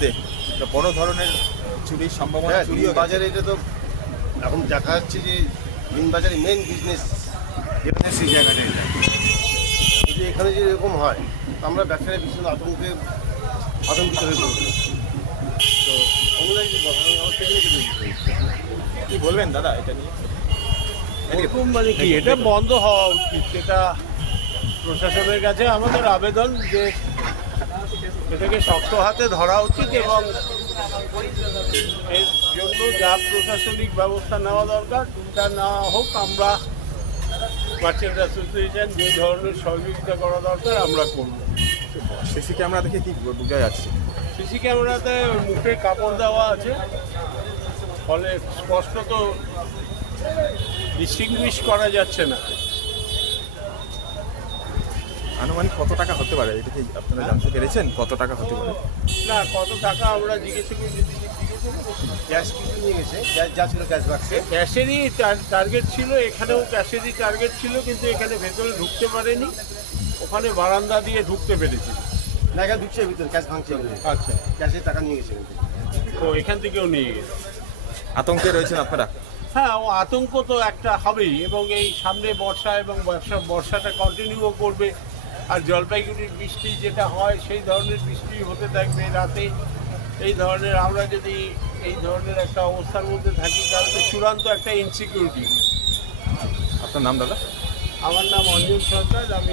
মুহূর্তে একটা বড় ধরনের চুরির সম্ভাবনা। হ্যাঁ, চুরিও বাজারে এটা তো এখন দেখা যাচ্ছে যে দিন বাজারে মেন বিজনেস যেখানে সেই জায়গাটা এটা যদি এখানে যদি এরকম হয় তো আমরা ব্যবসায়ী ভীষণ আতঙ্কিত হয়ে পড়বো। তো আমরা যদি কি বলবেন দাদা এটা নিয়ে? এরকম মানে কি, এটা বন্ধ হওয়া উচিত। এটা প্রশাসনের কাছে আমাদের আবেদন যে এটাকে শক্ত হাতে ধরা উচিত এবং এর জন্য যা প্রশাসনিক ব্যবস্থা নেওয়া দরকার তা নেওয়া হোক। আমরা মার্চেন্ট অ্যাসোসিয়েশন যে ধরনের সহযোগিতা করা দরকার আমরা করব। সিসি ক্যামেরা দেখে কি বোঝা যাচ্ছে? সিসি ক্যামেরাতে মুখে কাপড় দেওয়া আছে, ফলে স্পষ্টত ডিস্টিংগুইশ করা যাচ্ছে না। আনুমানিক কত টাকা হতে পারে এটা কি আপনারা জানতে পেরেছেন? কত টাকা হতে পারে? না, কত টাকা আমরা জিজ্ঞেস করি, ক্যাশ কিছু নিয়ে গেছে, ক্যাশ যা ছিল ক্যাশ বাক্সে ক্যাশেরই টার্গেট ছিল, এখানেও ক্যাশেরই টার্গেট ছিল, কিন্তু এখানে ভেতরে ঢুকতে পারেনি, ওখানে বারান্দা দিয়ে ঢুকতে পেরেছি। না এখানে ঢুকছে ভিতরে ক্যাশ ভাঙছে, আচ্ছা, ক্যাশের টাকা নিয়ে গেছে কিন্তু। তো এখান থেকেও নিয়ে গেছে। আতঙ্কে রয়েছেন আপনারা? হ্যাঁ, ও আতঙ্ক তো একটা হবেই, এবং এই সামনে বর্ষা এবং বর্ষাটা কন্টিনিউ করবে। আর জলপাইগুড়ির বৃষ্টি যেটা হয় সেই ধরনের বৃষ্টি হতে থাকবে রাতে। এই ধরনের আমরা যদি এই ধরনের একটা অবস্থার মধ্যে থাকি তাহলে তো চূড়ান্ত একটা ইনসিকিউরিটি। আপনার নাম দাদা? আমার নাম অঞ্জন সরকার, আমি